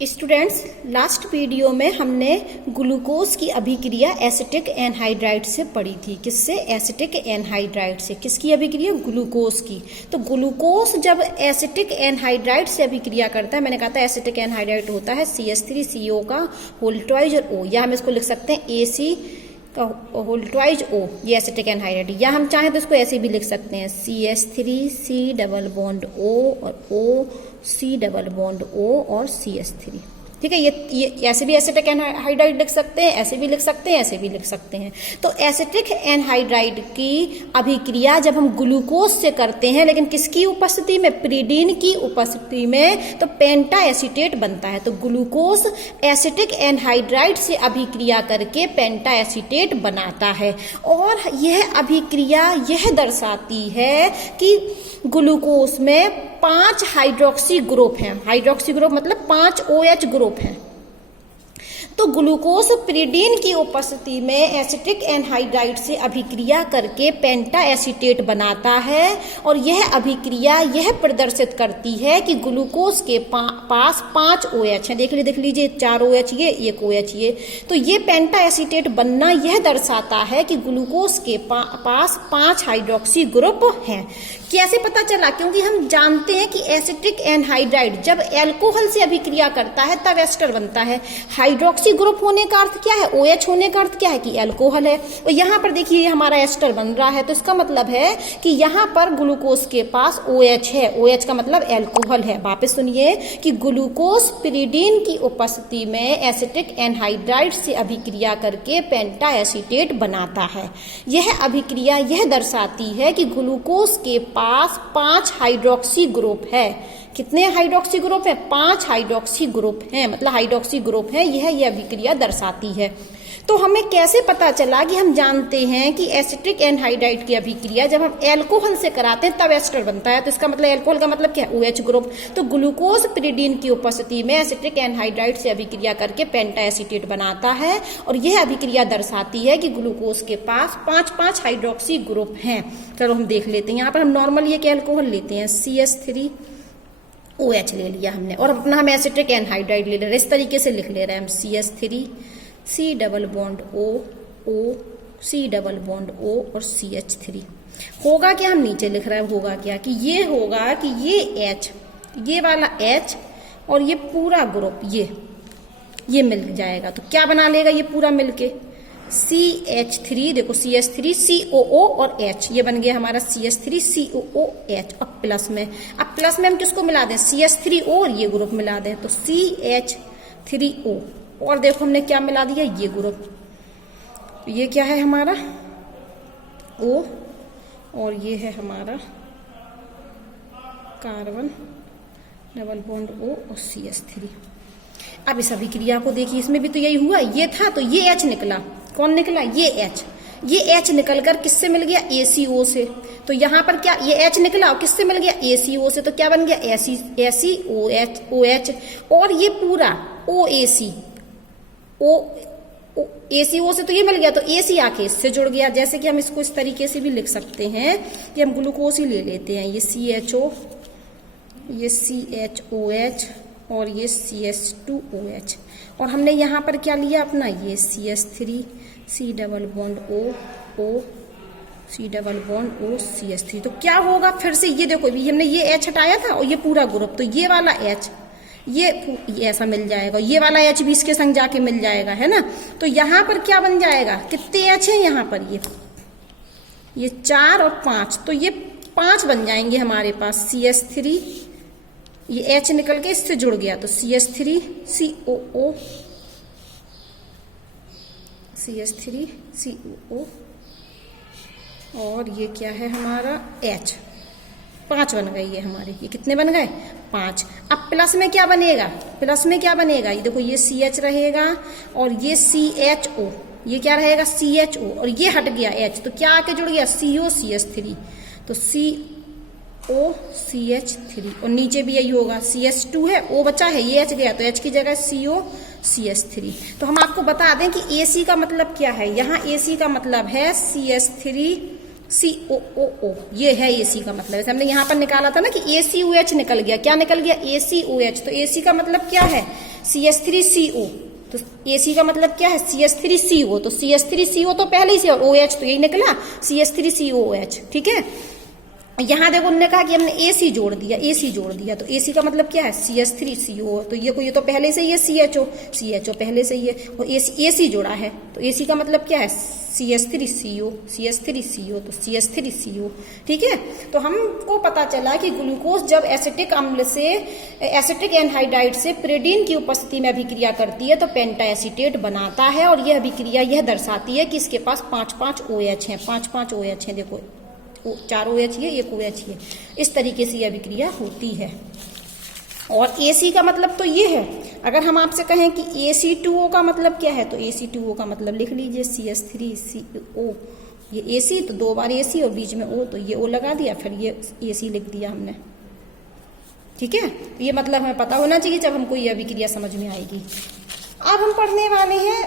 Students, last video में हमने glucose की अभिक्रिया एसिटिक एनहाइड्राइड से पढ़ी थी। किससे? एसिटिक एनहाइड्राइड से। किसकी अभिक्रिया? ग्लूकोज की। तो ग्लूकोज जब एसिटिक एनहाइड्राइड से अभिक्रिया करता है, मैंने कहा था एसिटिक एनहाइड्राइड होता है CH3CO का होल ट्वाइज और O, या हम इसको लिख सकते हैं AC का होल ट्वाइज O, ये एसिटिक एनहाइड्राइड। या हम चाहें तो इसको ऐसे भी लिख सकते हैं CH3C डबल बॉन्ड O और OC डबल बॉन्ड O और CH3। ठीक है, ये ऐसे भी एसिटिक एनहाइड्राइड लिख सकते हैं, ऐसे भी लिख सकते हैं, ऐसे भी लिख सकते हैं। तो एसिटिक एनहाइड्राइड की अभिक्रिया जब हम ग्लूकोज से करते हैं, लेकिन किसकी उपस्थिति में? पिरिडीन की उपस्थिति में, तो पेंटा एसीटेट बनता है। तो ग्लूकोज एसिटिक एनहाइड्राइड से अभिक्रिया करके पेंटा एसीटेट बनाता है। और यह अभिक्रिया यह दर्शाती है कि ग्लूकोज में 5 हाइड्रोक्सी ग्रुप हैं। हाइड्रोक्सी ग्रुप मतलब 5 OH ग्रुप हैं। तो ग्लूकोज पिरिडीन की उपस्थिति में एसिटिक एनहाइड्राइड से अभिक्रिया करके पेंटा एसीटेट बनाता है। और यह अभिक्रिया यह प्रदर्शित करती है कि ग्लूकोज के पास 5 OH हैं। देख लीजिए 4 OH ये, 1 OH ये। तो ये पेंटा एसीटेट बनना यह दर्शाता है कि ग्लूकोज के पास 5 हाइड्रोक्सी ग्रुप हैं। कैसे पता चला? क्योंकि हम जानते हैं कि एसिटिक एनहाइड्राइड जब एल्कोहल से अभिक्रिया करता है तब एस्टर बनता है। हाइड्रोक्सी ग्रुप होने का अर्थ क्या है? OH होने का अर्थ क्या है? कि एल्कोहल है। और यहाँ पर देखिए हमारा एस्टर बन रहा है, तो इसका मतलब है कि यहाँ पर ग्लूकोज के पास OH है। OH का मतलब एल्कोहल है। वापस सुनिए कि ग्लूकोज पिरिडीन की उपस्थिति में एसिटिक एनहाइड्राइड से अभिक्रिया करके पेंटा एसीटेट बनाता है। यह अभिक्रिया यह दर्शाती है कि ग्लूकोज के पास 5 हाइड्रोक्सी ग्रुप है। कितने हाइड्रोक्सी ग्रुप है? 5 हाइड्रोक्सी ग्रुप हैं, मतलब हाइड्रोक्सी ग्रुप है। यह अभिक्रिया दर्शाती है। तो हमें कैसे पता चला? कि हम जानते हैं कि एसिटिक एनहाइड्राइड की अभिक्रिया जब हम एल्कोहल से कराते हैं तब एस्टर बनता है। तो इसका मतलब एल्कोहल का मतलब क्या है? OH group. तो ग्लूकोज पिरिडीन की उपस्थिति में एसिटिक एनहाइड्राइड से अभिक्रिया करके पेंटा एसीटेट बनाता है। और यह अभिक्रिया दर्शाती है कि ग्लूकोज के पास 5 हाइड्रोक्सी ग्रुप हैं। चलो हम देख लेते हैं। यहाँ पर हम नॉर्मल ये एल्कोहल लेते हैं, CH3OH ले लिया हमने, और अपना हम एसिटिक एनहाइड्राइड ले ले रहे हैं। इस तरीके से लिख ले रहे हैं हम CH3C double bond O C double bond O और CH3। होगा क्या? हम नीचे लिख रहे हैं होगा क्या कि ये होगा कि ये H, ये वाला H और ये पूरा ग्रुप ये मिल जाएगा। तो क्या बना लेगा ये पूरा मिलके? CH3, देखो CH3 COO और H, ये बन गया हमारा CH3COOH। अब प्लस में हम किसको मिला दें? CH3O और ये ग्रुप मिला दें, तो CH3O। और देखो हमने क्या मिला दिया? ये ग्रुप। ये क्या है हमारा? O, और ये है हमारा कार्बन डबल बॉन्ड O और CH3। अब इस अभिक्रिया को देखिए, इसमें भी तो यही हुआ। ये था तो ये H निकला। कौन निकला? ये H निकलकर किससे मिल गया? ACO से। तो यहाँ पर क्या? ये H निकला और किससे मिल गया? ACO से। तो क्या बन गया? ACOH। और ये पूरा OAC, ACO से तो ये मिल गया, तो AC आके इससे जुड़ गया। जैसे कि हम इसको इस तरीके से भी लिख सकते हैं कि हम ग्लूकोज ही ले लेते हैं। ये CHO, ये CHOH और ये CH2OH। और हमने यहाँ पर क्या लिया अपना? ये CH3C double bond O C double bond O CH3। तो क्या होगा फिर से? ये देखो भी हमने ये H हटाया था और ये पूरा ग्रुप, तो ये वाला H ये ऐसा मिल जाएगा। ये वाला H भी इसके संग जाके मिल जाएगा, है ना। तो यहाँ पर क्या बन जाएगा? कितने H हैं यहाँ पर? ये 4 और 5, तो ये 5 बन जाएंगे हमारे पास। CH3, ये H निकल के इससे जुड़ गया, तो CH3COO, CH3COO और ये क्या है हमारा? H। 5 बन गई है हमारे। ये कितने बन गए? 5। अब प्लस में क्या बनेगा? ये देखो ये CH रहेगा और ये CHO, ये क्या रहेगा? CHO, और ये हट गया H, तो क्या आके जुड़ गया? CO CH3, तो CO CH3। और नीचे भी यही होगा, CH2 है, O बचा है, ये H गया, तो H की जगह CO CH3। तो हम आपको बता दें कि AC का मतलब क्या है। यहाँ AC का मतलब है CH3 COOO, ये है AC का मतलब। जैसे हमने यहाँ पर निकाला था ना कि ACOH निकल गया, क्या निकल गया? ACOH। तो AC का मतलब क्या है? CH3CO। तो AC का मतलब क्या है? CH3CO। तो CH3CO तो पहले ही से, और OH तो यही निकला, CH3COOH। ठीक है, यहां देखो उन्होंने कहा कि हमने AC जोड़ दिया, तो AC का मतलब क्या है? CH3CO। तो ये तो पहले से ही है CHO पहले से ही है, और AC जोड़ा है, तो AC का मतलब क्या है? CH3CO, तो CH3CO। ठीक है, तो हमको पता चला कि ग्लूकोज जब एसिटिक अम्ल से, एसिटिक एनहाइड्राइड से पिरिडीन की उपस्थिति में अभिक्रिया करती है तो पेंटा एसीटेट बनाता है, और यह अभिक्रिया यह दर्शाती है कि इसके पास 5-5 OH हैं, 5-5 OH हैं। देखो 4 OH है, 1 OH है, इस तरीके से यह अभिक्रिया होती है। और AC का मतलब तो ये है। अगर हम आपसे कहें कि AC2O का मतलब क्या है, तो AC2O का मतलब लिख लीजिए CH3CO। ये AC, तो 2 बार AC और बीच में O, तो ये O लगा दिया, फिर ये AC लिख दिया हमने। ठीक है, ये मतलब हमें पता होना चाहिए जब हमको ये अभिक्रिया समझ में आएगी। अब हम पढ़ने वाले हैं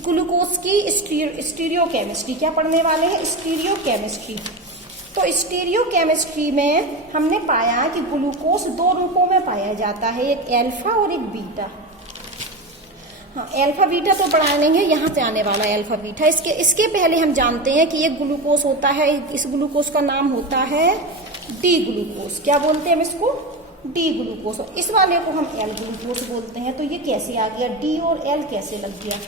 ग्लूकोज की स्टीरियोकेमिस्ट्री। क्या पढ़ने वाले हैं? स्टीरियोकेमिस्ट्री। तो स्टीरियोकेमिस्ट्री में हमने पाया कि ग्लूकोज 2 रूपों में पाया जाता है, एक अल्फा और एक बीटा। हाँ, अल्फा बीटा तो पढ़ा नहीं है, यहाँ से आने वाला है अल्फा बीटा। इसके पहले हम जानते हैं कि एक ग्लूकोज होता है, इस ग्लूकोज का नाम होता है डी ग्लूकोज। क्या बोलते हैं हम इसको? D glucose. और इस वाले को हम एल ग्लूकोज बोलते हैं। तो ये कैसे आ गया? डी और एल कैसे लग गया?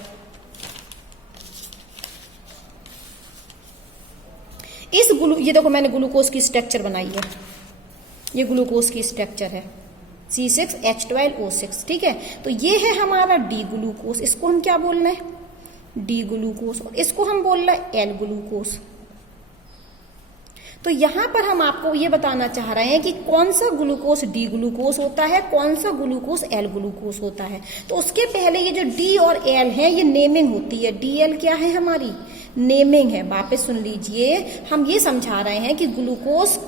ये देखो मैंने ग्लूकोज की स्ट्रक्चर बनाई है, ये ग्लूकोज की स्ट्रक्चर है C6H12O6। ठीक है, तो ये है हमारा डी ग्लूकोज, इसको हम क्या बोलना है? D glucose. और इसको हम बोलना है एल ग्लूकोज। तो यहां पर हम आपको ये बताना चाह रहे हैं कि कौन सा ग्लूकोज डी ग्लूकोज होता है, कौन सा ग्लूकोज एल ग्लूकोज होता है। तो उसके पहले ये जो डी और एल है, ये नेमिंग होती है। डी एल क्या है? हमारी नेमिंग है। वापस सुन लीजिए, हम ये समझा रहे हैं कि ग्लूकोज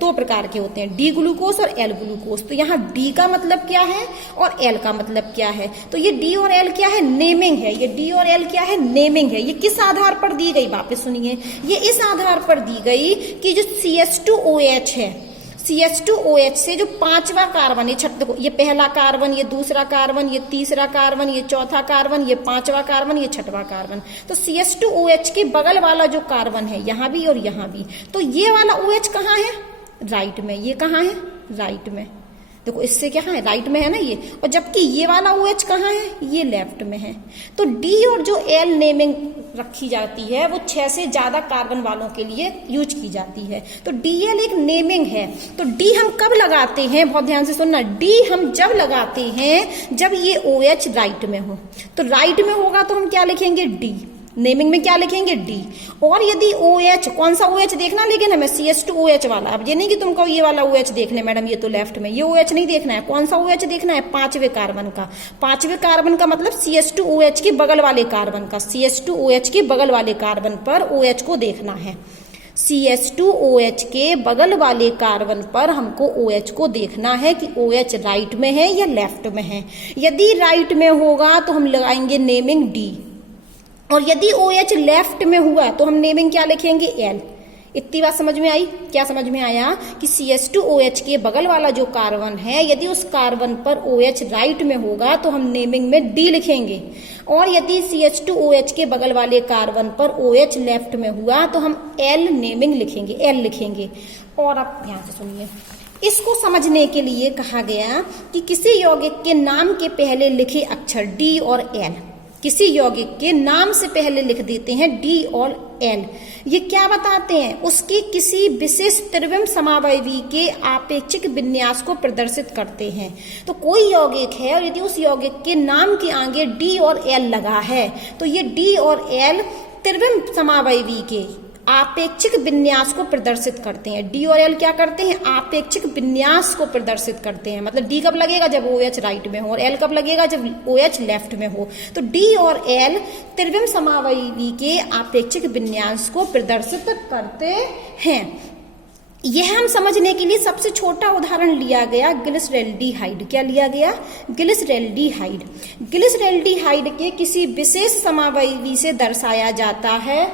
2 प्रकार के होते हैं, डी ग्लूकोज और एल ग्लूकोज। तो यहाँ डी का मतलब क्या है और एल का मतलब क्या है? तो ये डी और एल क्या है? नेमिंग है। ये डी और एल क्या है? नेमिंग है। ये किस आधार पर दी गई? वापस सुनिए, ये इस आधार पर दी गई कि जो CH2OH है, CH2OH से जो 5वां कार्बन, ये देखो, ये पहला कार्बन, ये दूसरा कार्बन, ये तीसरा कार्बन, ये चौथा कार्बन, ये 5वां कार्बन, ये 6वां कार्बन। तो CH2OH के बगल वाला जो कार्बन है, यहाँ भी और यहाँ भी, तो ये वाला OH कहाँ है? राइट में। ये कहाँ है? राइट में। देखो इससे क्या है? राइट में है ना ये, और जबकि ये वाला OH कहाँ है? ये लेफ्ट में है। तो डी और जो एल नेमिंग रखी जाती है वो 6 से ज्यादा कार्बन वालों के लिए यूज की जाती है। तो डीएल एक नेमिंग है। तो डी हम कब लगाते हैं? बहुत ध्यान से सुनना, डी हम जब लगाते हैं जब ये OH राइट में हो। तो राइट में होगा तो हम क्या लिखेंगे? डी। नेमिंग में क्या लिखेंगे? डी। और यदि OH, कौन सा OH देखना, लेकिन हमें CH2OH वाला। अब ये नहीं कि तुमको ये वाला OH देखना मैडम, ये तो लेफ्ट में, ये OH नहीं देखना है। कौन सा OH देखना है? 5वें कार्बन का। 5वें कार्बन का मतलब CH2OH के बगल वाले कार्बन का, CH2OH के बगल वाले कार्बन पर OH को देखना है। CH2OH के बगल वाले कार्बन पर हमको OH को देखना है कि OH राइट में है या लेफ्ट में है। यदि राइट में होगा तो हम लगाएंगे नेमिंग डी, और यदि OH लेफ्ट में हुआ तो हम नेमिंग क्या लिखेंगे? एल। इतनी बात समझ में आई? क्या समझ में आया कि CH2OH के बगल वाला जो कार्बन है, यदि उस कार्बन पर OH राइट में होगा तो हम नेमिंग में डी लिखेंगे, और यदि CH2OH के बगल वाले कार्बन पर OH लेफ्ट में हुआ तो हम एल नेमिंग लिखेंगे, एल लिखेंगे। और अब ध्यान से सुनिए, इसको समझने के लिए कहा गया कि किसी यौगिक के नाम के पहले लिखे अक्षर डी और एल, किसी यौगिक के नाम से पहले लिख देते हैं डी और एल। ये क्या बताते हैं? उसके किसी विशेष त्रिविम समावयवी के आपेक्षिक विन्यास को प्रदर्शित करते हैं। तो कोई यौगिक है और यदि उस यौगिक के नाम के आगे डी और एल लगा है तो ये डी और एल त्रिविम समावयवी के आपेक्षिक विन्यास को प्रदर्शित करते हैं। डी और एल क्या करते हैं? आपेक्षिक विन्यास को प्रदर्शित करते हैं। मतलब डी कब लगेगा? जब OH राइट में हो, और एल कब लगेगा? जब OH लेफ्ट में हो। तो डी और एल त्रिविम समावयवी के आपेक्षिक विन्यास को प्रदर्शित करते हैं। यह हम समझने के लिए सबसे छोटा उदाहरण लिया गया ग्लिसरैल्डिहाइड। क्या लिया गया? ग्लिसरैल्डिहाइड। ग्लिसरैल्डिहाइड के किसी विशेष समावयवी से दर्शाया जाता है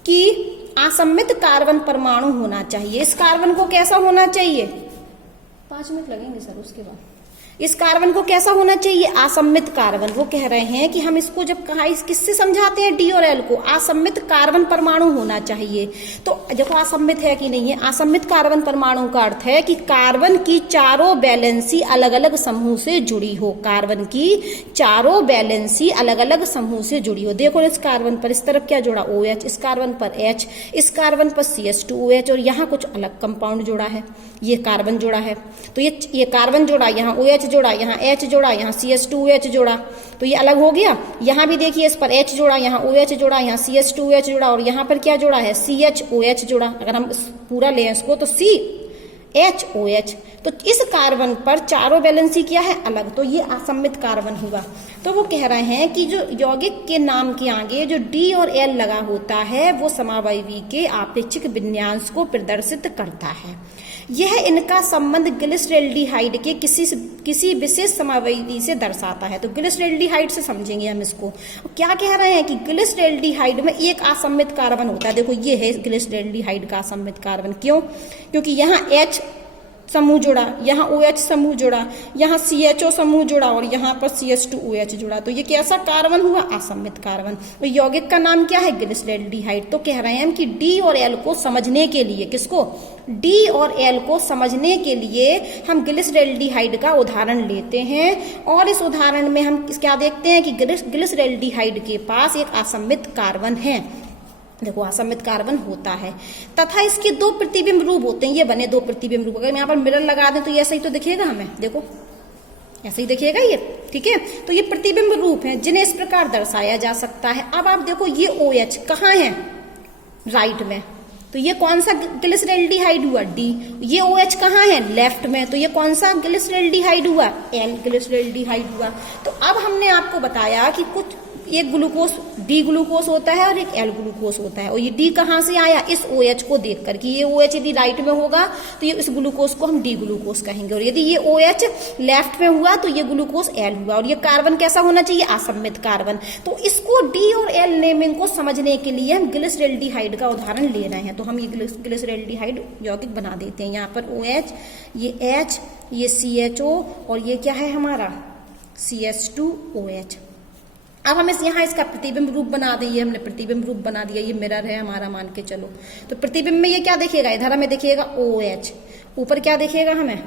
कि असममित कार्बन परमाणु होना चाहिए। इस कार्बन को कैसा होना चाहिए, 5 मिनट लगेंगे सर उसके बाद। इस कार्बन को कैसा होना चाहिए, असममित कार्बन। वो कह रहे हैं कि हम इसको जब कहा, इस किससे समझाते हैं, डी और एल को, असममित कार्बन परमाणु होना चाहिए। तो देखो असममित है कि नहीं है, असममित कार्बन परमाणु का अर्थ है कि कार्बन की चारों वैलेंसी अलग अलग समूह से जुड़ी हो, कार्बन की चारों वैलेंसी अलग अलग समूह से जुड़ी हो। देखो इस कार्बन पर इस तरफ क्या जोड़ा, OH, इस कार्बन पर H, इस कार्बन पर CH2OH, और यहाँ कुछ अलग कंपाउंड जोड़ा है, ये कार्बन जोड़ा है। तो ये कार्बन जोड़ा, यहाँ OH जोड़ा, यहाँ H जोड़ा, यहाँ CH2OH जोड़ा, तो ये अलग हो गया। यहाँ भी देखिए इस पर H जोड़ा, यहाँ OH जोड़ा, यहाँ CH2OH जोड़ा, और यहाँ पर क्या जोड़ा है, CHOH जोड़ा। अगर हम पूरा लें इसको तो CHOH। तो इस कार्बन पर चारों वैलेंसी क्या है, अलग, तो ये असममित कार्बन हुआ। तो वो कह रहे हैं कि जो यौगिक के नाम के आगे जो D और L लगा होता है वो समावयवी के आपेक्षिक विन्यास को प्रदर्शित करता है। यह इनका संबंध ग्लिसरैल्डिहाइड के किसी विशेष समावयवी से दर्शाता है। तो ग्लिसरैल्डिहाइड से समझेंगे हम इसको। क्या कह रहे हैं कि ग्लिसरैल्डिहाइड में एक असममित कार्बन होता है। देखो ये है ग्लिसरैल्डिहाइड का असममित कार्बन। क्यों, क्योंकि यहाँ H समूह जुड़ा, यहाँ OH समूह जुड़ा, यहाँ CHO समूह जुड़ा, और यहाँ पर CH2OH जुड़ा। तो ये कैसा कार्बन हुआ, असममित कार्बन। तो यौगिक का नाम क्या है, ग्लिसरैल्डिहाइड। तो कह रहे हैं कि D और L को समझने के लिए, किसको, D और L को समझने के लिए हम ग्लिसरैल्डिहाइड का उदाहरण लेते हैं, और इस उदाहरण में हम क्या देखते हैं कि ग्लिसरैल्डिहाइड के पास एक असममित कार्बन है। देखो असममित कार्बन होता है, तथा इसके 2 प्रतिबिंब रूप होते हैं। ये बने 2 प्रतिबिंब रूप। अगर यहाँ पर मिरर लगा दें तो ये ऐसा ही तो दिखेगा हमें, देखो ऐसे ही दिखेगा ये, ठीक है। तो ये प्रतिबिंब रूप हैं जिन्हें इस प्रकार दर्शाया जा सकता है। अब आप देखो ये OH कहाँ है, राइट में, तो ये कौन सा ग्लिसरैल्डिहाइड हुआ, D। ये OH कहाँ है, लेफ्ट में, तो ये कौन सा ग्लिसरैल्डिहाइड हुआ, L ग्लिसरैल्डिहाइड हुआ। तो अब हमने आपको बताया कि कुछ एक ग्लूकोज D ग्लूकोज होता है और एक L ग्लूकोज होता है, और ये D कहाँ से आया, इस OH को देख कर कि ये OH यदि राइट में होगा तो ये इस ग्लूकोज को हम D ग्लूकोज कहेंगे, और यदि ये OH लेफ्ट में हुआ तो ये ग्लूकोज L हुआ। और ये कार्बन कैसा होना चाहिए, असममित कार्बन। तो इसको D और L नेमिंग को समझने के लिए हम ग्लिसरैल्डिहाइड का उदाहरण ले रहे हैं। तो हम ये ग्लिसरैल्डिहाइड यौगिक बना देते हैं। यहाँ पर OH, ये H, ये CHO, और ये क्या है हमारा CH2OH। अब हम यहाँ इसका प्रतिबिंब रूप बना दें। ये हमने प्रतिबिंब रूप बना दिया, ये मिरर है हमारा मान के चलो। तो प्रतिबिंब में ये क्या दिखेगा, इधर हमें दिखेगा OH, ऊपर क्या दिखेगा हमें,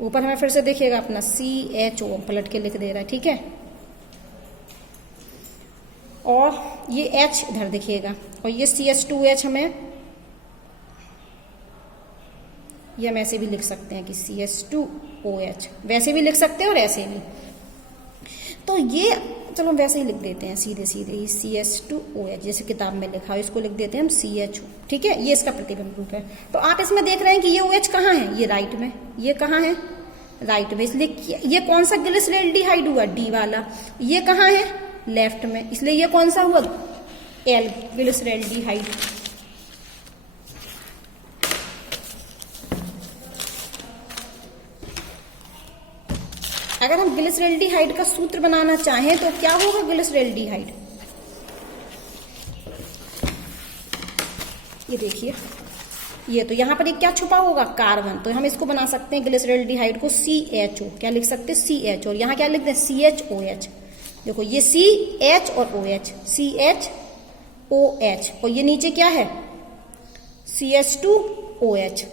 ऊपर हमें फिर से दिखेगा अपना CHO, पलट के लिख दे रहा है, ठीक है। और ये H इधर दिखेगा, और ये CH2OH हमें, ये हम ऐसे भी लिख सकते हैं कि CH2OH, वैसे भी लिख सकते हैं और ऐसे भी। तो ये चलो वैसे ही लिख देते हैं सीधे सीधे, ये CH2OH जैसे किताब में लिखा है, इसको लिख देते हैं हम CHO, ठीक है। ये इसका प्रतिबिंब रूप है। तो आप इसमें देख रहे हैं कि ये OH कहाँ है, ये राइट में, ये कहाँ है, राइट में, इसलिए ये कौन सा ग्लिसरैल्डिहाइड हुआ, D वाला। ये कहाँ है, लेफ्ट में, इसलिए ये कौन सा हुआ, L ग्लिसरैल्डिहाइड। अगर हम ग्लिसरैल्डिहाइड का सूत्र बनाना चाहें तो क्या होगा, ग्लिसरैल्डिहाइड, ये देखिए, ये तो यहाँ पर एक क्या छुपा होगा, कार्बन। तो हम इसको बना सकते हैं ग्लिसरैल्डिहाइड को CHO, क्या लिख सकते हैं, CH, और यहाँ क्या लिखते हैं, CHOH। देखो ये CH और OH, CHOH, और ये नीचे क्या है, CH2OH।